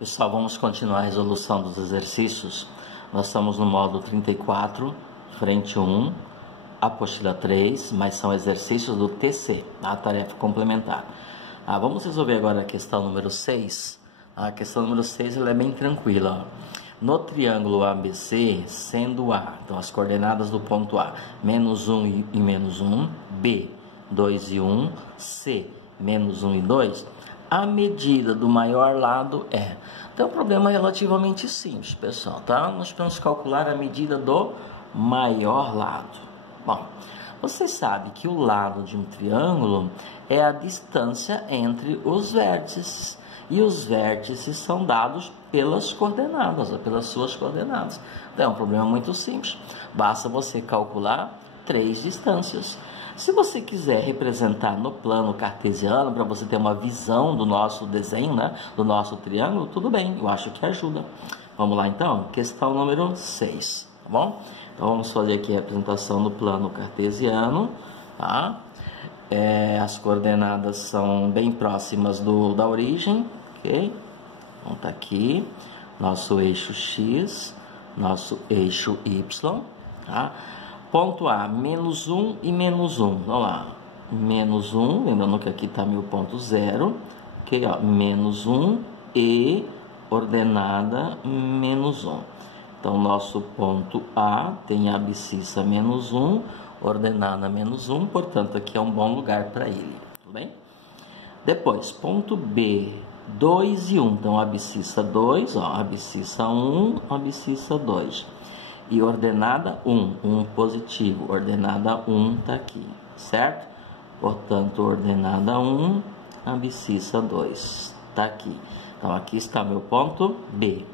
Pessoal, vamos continuar a resolução dos exercícios. Nós estamos no módulo 34, frente 1, apostila 3, mas são exercícios do TC, a tarefa complementar. Vamos resolver agora a questão número 6. A questão número 6 ela é bem tranquila. No triângulo ABC, sendo A, então as coordenadas do ponto A, menos 1 e menos 1, B, 2 e 1, C, menos 1 e 2, a medida do maior lado é... Então, é um problema relativamente simples, pessoal, tá? Nós vamos calcular a medida do maior lado. Bom, você sabe que o lado de um triângulo é a distância entre os vértices. E os vértices são dados pelas coordenadas, pelas suas coordenadas. Então, é um problema muito simples. Basta você calcular 3 distâncias. Se você quiser representar no plano cartesiano, para você ter uma visão do nosso desenho, né, do nosso triângulo, tudo bem, eu acho que ajuda. Vamos lá então, questão número 6, tá bom? Então vamos fazer aqui a representação no plano cartesiano, tá? As coordenadas são bem próximas da origem, ok? Então tá aqui, nosso eixo X, nosso eixo Y, tá? Ponto A, menos 1 e menos 1. Vamos lá. Menos 1, lembrando que aqui está meu ponto 0. Ok, ó. Menos 1 e ordenada menos 1. Então, nosso ponto A tem a abscissa menos 1, ordenada menos 1. Portanto, aqui é um bom lugar para ele. Tudo bem? Depois, ponto B, 2 e 1. Então, abscissa 2, ó. Abscissa 1, abscissa 2. E ordenada 1 positivo, ordenada 1 está aqui, certo? Portanto, ordenada 1, abscissa 2 está aqui. Então, aqui está meu ponto B.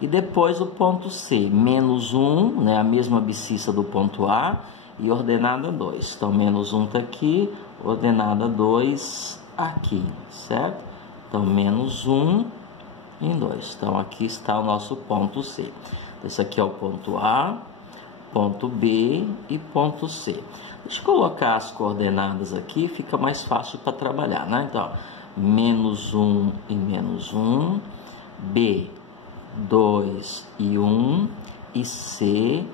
E depois o ponto C, menos 1, né, a mesma abscissa do ponto A, e ordenada 2. Então, menos 1 está aqui, ordenada 2 aqui, certo? Então, menos 1 e 2. Então, aqui está o nosso ponto C. Esse aqui é o ponto A, ponto B e ponto C. Deixa eu colocar as coordenadas aqui, fica mais fácil para trabalhar, né? Então, menos 1 e menos 1, B, 2 e 1, e C,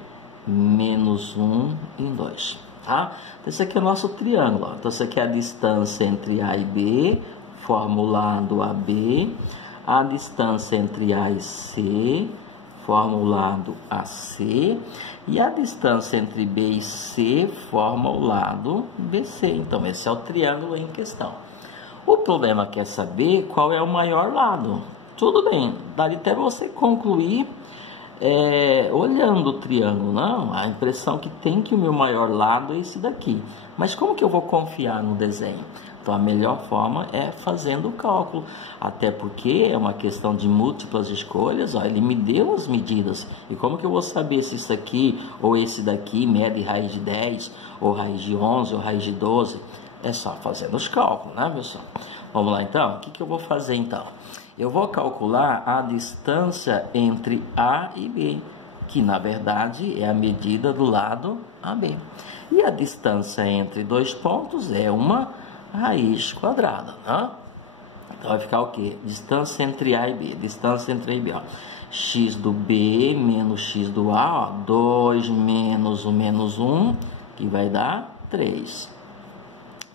menos 1 e 2, tá? Esse aqui é o nosso triângulo, ó. Então, essa aqui é a distância entre A e B, formulado AB, a distância entre A e C, forma o lado AC, e a distância entre B e C forma o lado BC. Então, esse é o triângulo em questão. O problema é saber qual é o maior lado. Tudo bem, daria até você concluir olhando o triângulo, não? A impressão que tem que o meu maior lado é esse daqui. Mas como que eu vou confiar no desenho? Então, a melhor forma é fazendo o cálculo, até porque é uma questão de múltiplas escolhas. Ó, ele me deu as medidas, e como que eu vou saber se isso aqui ou esse daqui mede raiz de 10, ou raiz de 11, ou raiz de 12? É só fazendo os cálculos, né, pessoal? Vamos lá, então? O que eu vou fazer, então? Eu vou calcular a distância entre A e B, que, na verdade, é a medida do lado AB. E a distância entre dois pontos é uma raiz quadrada, né? Então, vai ficar o quê? Distância entre A e B. Distância entre A e B, ó. X do B menos X do A, ó. 2 menos o menos 1, que vai dar 3.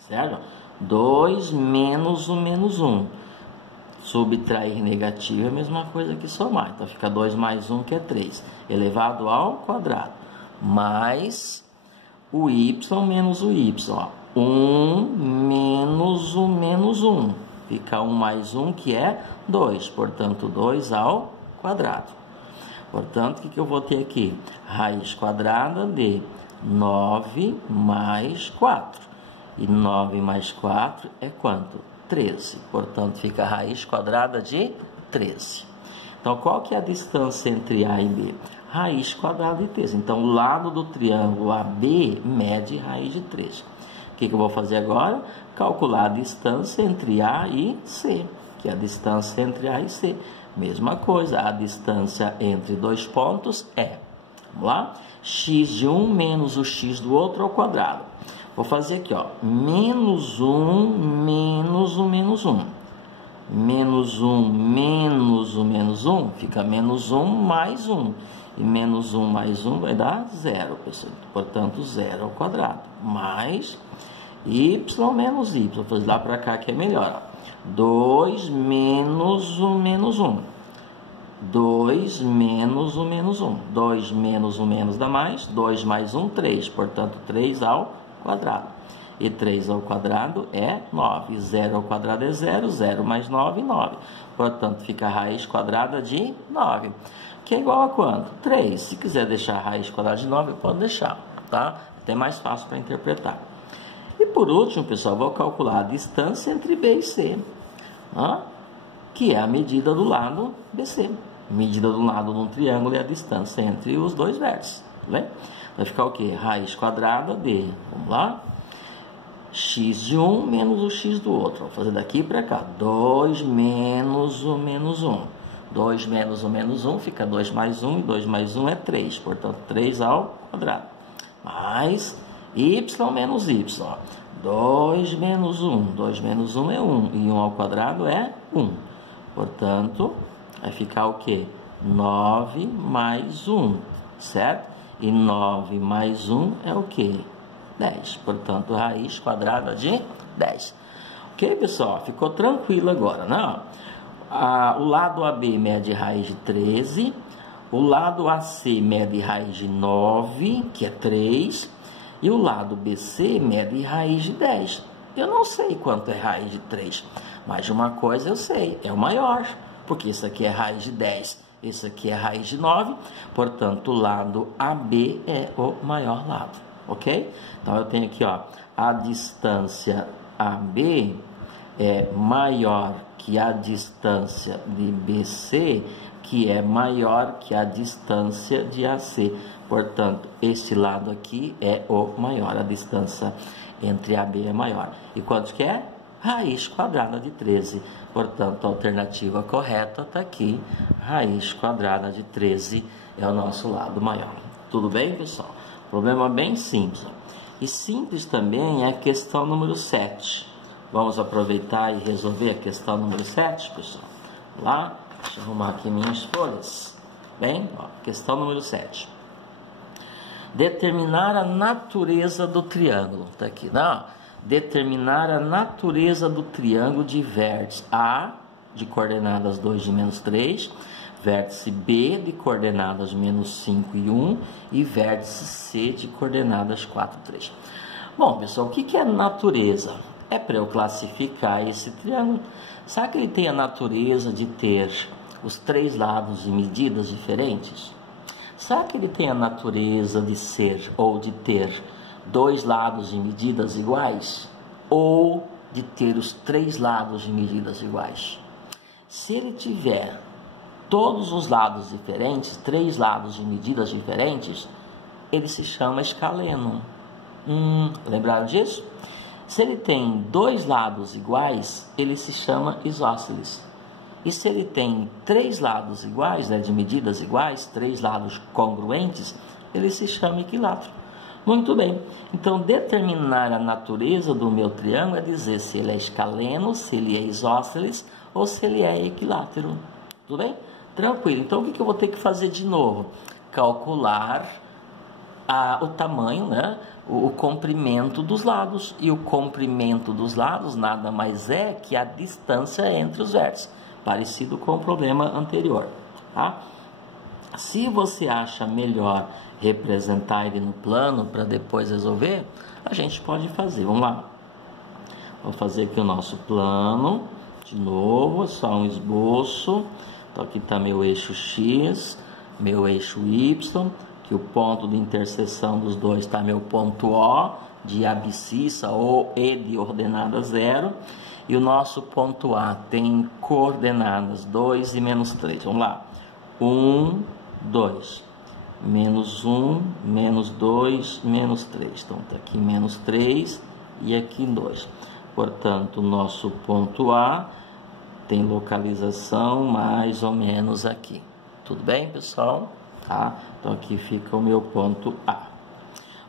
Certo? 2 menos o menos 1. Subtrair negativo é a mesma coisa que somar. Então, fica 2 mais 1, que é 3. Elevado ao quadrado. Mais o y menos o y, ó. 1 menos o menos 1. Fica 1 mais 1, que é 2. Portanto, 2 ao quadrado. Portanto, o que eu vou ter aqui? Raiz quadrada de 9 mais 4. E 9 mais 4 é quanto? 13. Portanto, fica a raiz quadrada de 13. Então, qual que é a distância entre A e B? Raiz quadrada de 13. Então, o lado do triângulo AB mede raiz de 13. O que eu vou fazer agora? Calcular a distância entre A e C, que é a distância entre A e C. Mesma coisa, a distância entre dois pontos é, vamos lá? X de um menos o x do outro ao quadrado. Vou fazer aqui, ó, menos 1 menos o menos 1. Menos 1 menos o mais 1 fica menos 1 mais 1. E menos 1 mais 1 vai dar 0, pessoal. Portanto, 0 ao quadrado. Mais y menos y. Vou fazer lá para cá que é melhor. 2 menos o menos 1. 2 menos o menos 1. 2 menos o menos dá mais. 2 mais 1, 3. Portanto, 3 ao quadrado. E 3 ao quadrado é 9. 0 ao quadrado é 0. 0 mais 9, 9. Portanto, fica a raiz quadrada de 9. Que é igual a quanto? 3. Se quiser deixar a raiz quadrada de 9, pode deixar, tá? Até mais fácil para interpretar. E por último, pessoal, vou calcular a distância entre B e C, que é a medida do lado BC. A medida do lado de um triângulo é a distância entre os dois vértices, tá bem? Vai ficar o quê? Raiz quadrada de, vamos lá, x de um menos o x do outro. Vou fazer daqui para cá. 2 menos o menos 1. 2 menos o menos 1 fica 2 mais 1, e 2 mais 1 é 3, portanto 3 ao quadrado. Mais y menos y, 2 menos 1, 2 menos 1 é 1, e 1 ao quadrado é 1. Portanto, vai ficar o quê? 9 mais 1, certo? E 9 mais 1 é o quê? 10. Portanto, raiz quadrada de 10. Ok, pessoal? Ficou tranquilo agora, né? O lado AB mede raiz de 13, o lado AC mede raiz de 9, que é 3, e o lado BC mede raiz de 10. Eu não sei quanto é raiz de 3, mas uma coisa eu sei, é o maior, porque isso aqui é raiz de 10, isso aqui é raiz de 9, portanto, o lado AB é o maior lado, ok? Então, eu tenho aqui, ó, a distância AB é maior que a distância de BC, que é maior que a distância de AC. Portanto, esse lado aqui é o maior, a distância entre AB é maior. E quanto que é? Raiz quadrada de 13. Portanto, a alternativa correta está aqui. Raiz quadrada de 13 é o nosso lado maior. Tudo bem, pessoal? Problema bem simples. E simples também é a questão número 7. Vamos aproveitar e resolver a questão número 7, pessoal. Lá, deixa eu arrumar aqui minhas folhas. Bem, ó, questão número 7. Determinar a natureza do triângulo. Está aqui, não? Determinar a natureza do triângulo de vértice A, de coordenadas 2 de menos 3, vértice B, de coordenadas menos 5 e 1, e vértice C, de coordenadas 4 e 3. Bom, pessoal, o que é natureza? É para eu classificar esse triângulo. Será que ele tem a natureza de ter os 3 lados e medidas diferentes? Será que ele tem a natureza de ser ou de ter 2 lados e medidas iguais? Ou de ter os 3 lados e medidas iguais? Se ele tiver todos os lados diferentes, 3 lados e medidas diferentes, ele se chama escaleno. Lembraram disso? Se ele tem 2 lados iguais, ele se chama isósceles. E se ele tem 3 lados iguais, né, de medidas iguais, 3 lados congruentes, ele se chama equilátero. Muito bem. Então, determinar a natureza do meu triângulo é dizer se ele é escaleno, se ele é isósceles ou se ele é equilátero. Tudo bem? Tranquilo. Então, o que eu vou ter que fazer de novo? Calcular o tamanho, né? O comprimento dos lados. E o comprimento dos lados nada mais é que a distância entre os vértices, parecido com o problema anterior, tá? Se você acha melhor representar ele no plano para depois resolver, a gente pode fazer. Vamos lá. Vou fazer aqui o nosso plano. De novo, é só um esboço. Então, aqui está meu eixo X, meu eixo Y. Que o ponto de interseção dos dois está meu ponto O, de abscissa ou E de ordenada 0. E o nosso ponto A tem coordenadas 2 e menos 3. Vamos lá. 1, 2. Menos 1, menos 2, menos 3. Então, está aqui menos 3 e aqui 2. Portanto, o nosso ponto A tem localização mais ou menos aqui. Tudo bem, pessoal? Tá? Então, aqui fica o meu ponto A.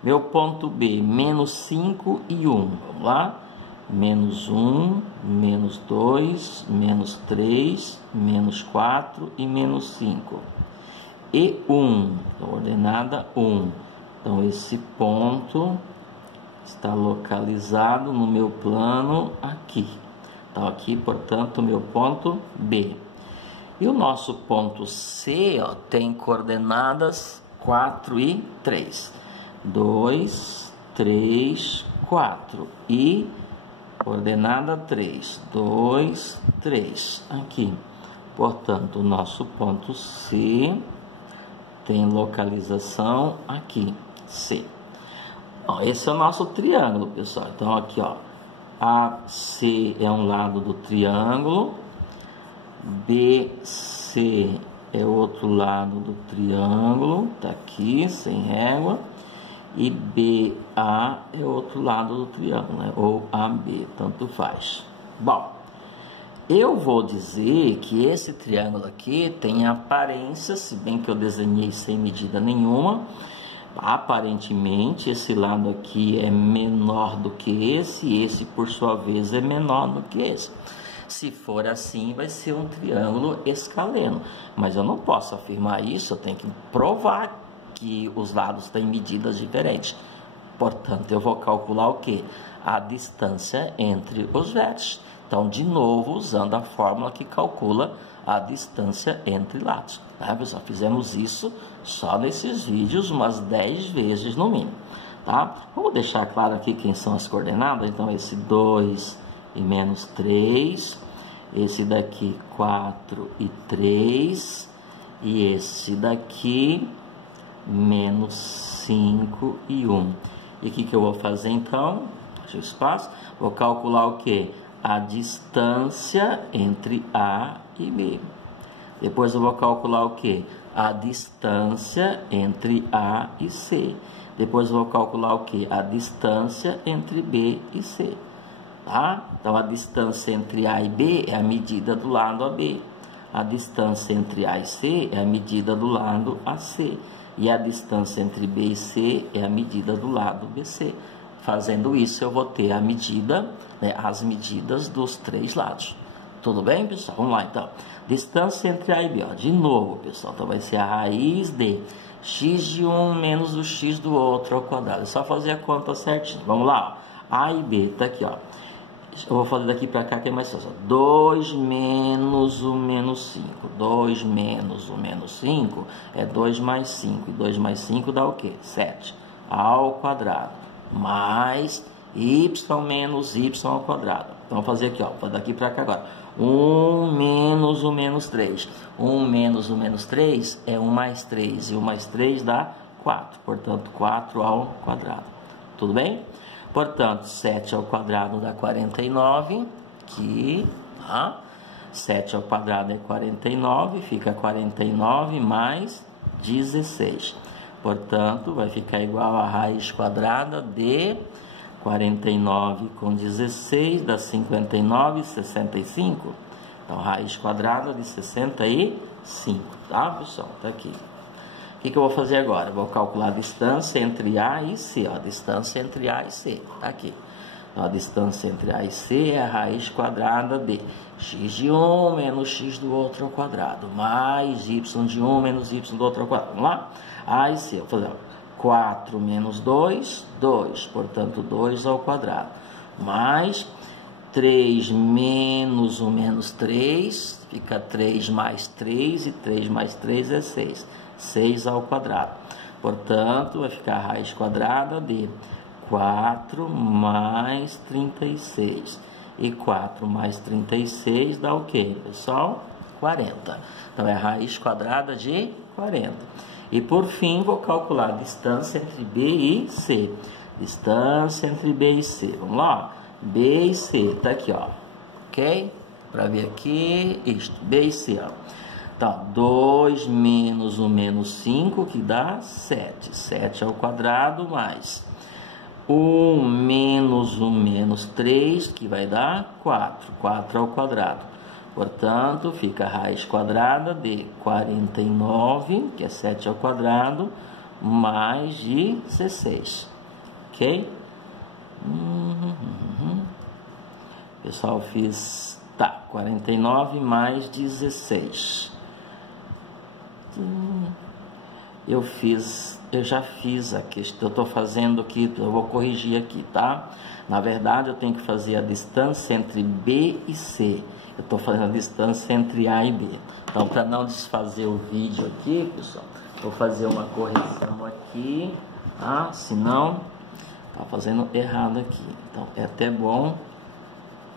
Meu ponto B, menos 5 e 1. Vamos lá. menos 1, menos 2, menos 3, menos 4 e menos 5. E 1, então, ordenada 1. Então, esse ponto está localizado no meu plano aqui. Então, aqui, portanto, o meu ponto B. E o nosso ponto C, ó, tem coordenadas 4 e 3. 2, 3, 4. E coordenada 3. 2, 3. Aqui. Portanto, o nosso ponto C tem localização aqui. C. Ó, esse é o nosso triângulo, pessoal. Então, aqui, ó. AC é um lado do triângulo. BC é outro lado do triângulo, tá aqui, sem régua. E BA é outro lado do triângulo, né? Ou AB, tanto faz. Bom, eu vou dizer que esse triângulo aqui tem aparência, se bem que eu desenhei sem medida nenhuma, aparentemente esse lado aqui é menor do que esse por sua vez é menor do que esse. Se for assim, vai ser um triângulo escaleno. Mas eu não posso afirmar isso, eu tenho que provar que os lados têm medidas diferentes. Portanto, eu vou calcular o quê? A distância entre os vértices. Então, de novo, usando a fórmula que calcula a distância entre lados. Tá, pessoal? Fizemos isso só nesses vídeos umas 10 vezes no mínimo. Tá? Vamos deixar claro aqui quem são as coordenadas. Então, esse 2 e menos 3, esse daqui 4 e 3, e esse daqui menos 5 e 1. E o que eu vou fazer então? Deixa o espaço. Vou calcular o que? A distância entre A e B. Depois eu vou calcular o que? A distância entre A e C. Depois eu vou calcular o que? A distância entre B e C. Tá? Então, a distância entre A e B é a medida do lado AB. A distância entre A e C é a medida do lado AC. E a distância entre B e C é a medida do lado BC. Fazendo isso, eu vou ter a medida, né, as medidas dos três lados. Tudo bem, pessoal? Vamos lá, então. Distância entre A e B. Ó. De novo, pessoal. Então, vai ser a raiz de x de um menos o x do outro ao quadrado. É só fazer a conta certinho. Vamos lá. Ó. A e B está aqui, ó. Eu vou fazer daqui para cá que é mais fácil. 2 menos o menos 5. 2 menos o menos 5 é 2 mais 5. E 2 mais 5 dá o quê? 7 ao quadrado. Mais y menos y ao quadrado. Então, vou fazer aqui, ó. Vou daqui para cá agora. 1 menos o menos 3. 1 menos o menos 3 é 1 mais 3. E 1 mais 3 dá 4. Portanto, 4 ao quadrado. Tudo bem? Portanto, 7 ao quadrado dá 49, aqui, tá? 7 ao quadrado é 49, fica 49 mais 16. Portanto, vai ficar igual a raiz quadrada de 49 com 16, dá 59, 65. Então, raiz quadrada de 65, tá, pessoal? Tá aqui. O que eu vou fazer agora? Vou calcular a distância entre A e C. Ó, a distância entre A e C. Tá aqui. Então, a distância entre A e C é a raiz quadrada de x de um menos x do outro ao quadrado. Mais y de um menos y do outro ao quadrado. Vamos lá? A e C. Vou fazer 4 menos 2, 2. Portanto, 2 ao quadrado. Mais 3 menos o menos 3. Fica 3 mais 3. E 3 mais 3 é 6. 6 ao quadrado. Portanto, vai ficar a raiz quadrada de 4 mais 36. E 4 mais 36 dá o quê, pessoal? 40. Então, é a raiz quadrada de 40. E, por fim, vou calcular a distância entre B e C. Distância entre B e C. Vamos lá? B e C. Tá aqui, ó. Ok? Para ver aqui, isto. B e C, ó. Então, 2 menos o menos 5, que dá 7. 7 ao quadrado, mais 1 menos o menos 3, que vai dar 4. 4 ao quadrado. Portanto, fica a raiz quadrada de 49, que é 7 ao quadrado, mais 16. Ok? Pessoal, fiz, 49 mais 16. Eu já fiz a questão, eu estou fazendo aqui, eu vou corrigir aqui, tá? Na verdade, eu tenho que fazer a distância entre B e C. Eu estou fazendo a distância entre A e B. Então, para não desfazer o vídeo aqui, pessoal, vou fazer uma correção aqui, tá? Senão, tá fazendo errado aqui. Então, é até bom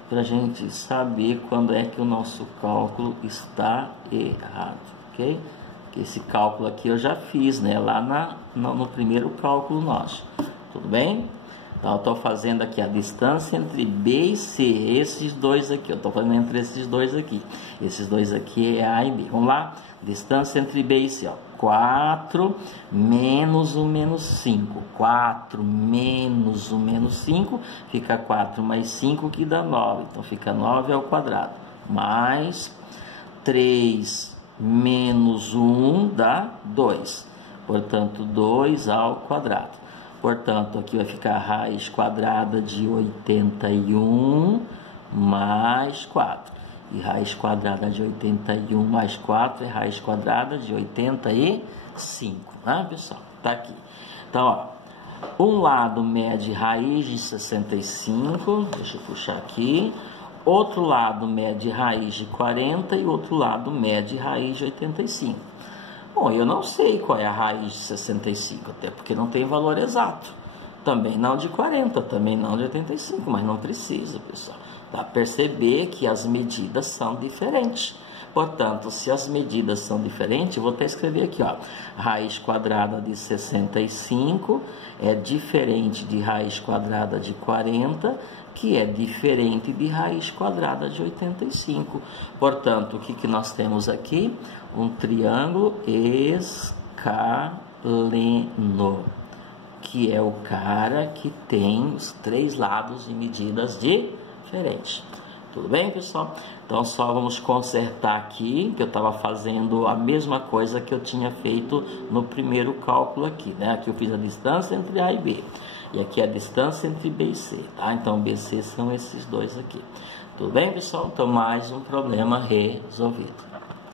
para a gente saber quando é que o nosso cálculo está errado, ok? Porque esse cálculo aqui eu já fiz, né? Lá no primeiro cálculo nosso, tudo bem? Então, eu estou fazendo aqui a distância entre B e C, esses dois aqui, eu estou fazendo entre esses dois aqui. Esses dois aqui é A e B. Vamos lá? Distância entre B e C, ó. 4 menos o menos 5. 4 menos o menos 5, fica 4 mais 5, que dá 9. Então, fica 9 ao quadrado. Mais 3 menos 1 dá 2. Portanto, 2 ao quadrado. Portanto, aqui vai ficar a raiz quadrada de 81 mais 4. E raiz quadrada de 81 mais 4 é raiz quadrada de 85, né, pessoal? Tá aqui. Então, ó, um lado mede raiz de 65, deixa eu puxar aqui. Outro lado mede raiz de 40 e outro lado mede raiz de 85. Bom, eu não sei qual é a raiz de 65, até porque não tem valor exato. Também não de 40, também não de 85, mas não precisa, pessoal. Dá para perceber que as medidas são diferentes. Portanto, se as medidas são diferentes, eu vou até escrever aqui, ó. Raiz quadrada de 65 é diferente de raiz quadrada de 40, que é diferente de raiz quadrada de 85. Portanto, o que nós temos aqui? Um triângulo escaleno, que é o cara que tem os três lados de medidas diferentes. Tudo bem, pessoal? Então, só vamos consertar aqui, que eu estava fazendo a mesma coisa que eu tinha feito no primeiro cálculo aqui, né? Aqui eu fiz a distância entre A e B. E aqui a distância entre B e C, tá? Então, B e C são esses dois aqui. Tudo bem, pessoal? Então, mais um problema resolvido.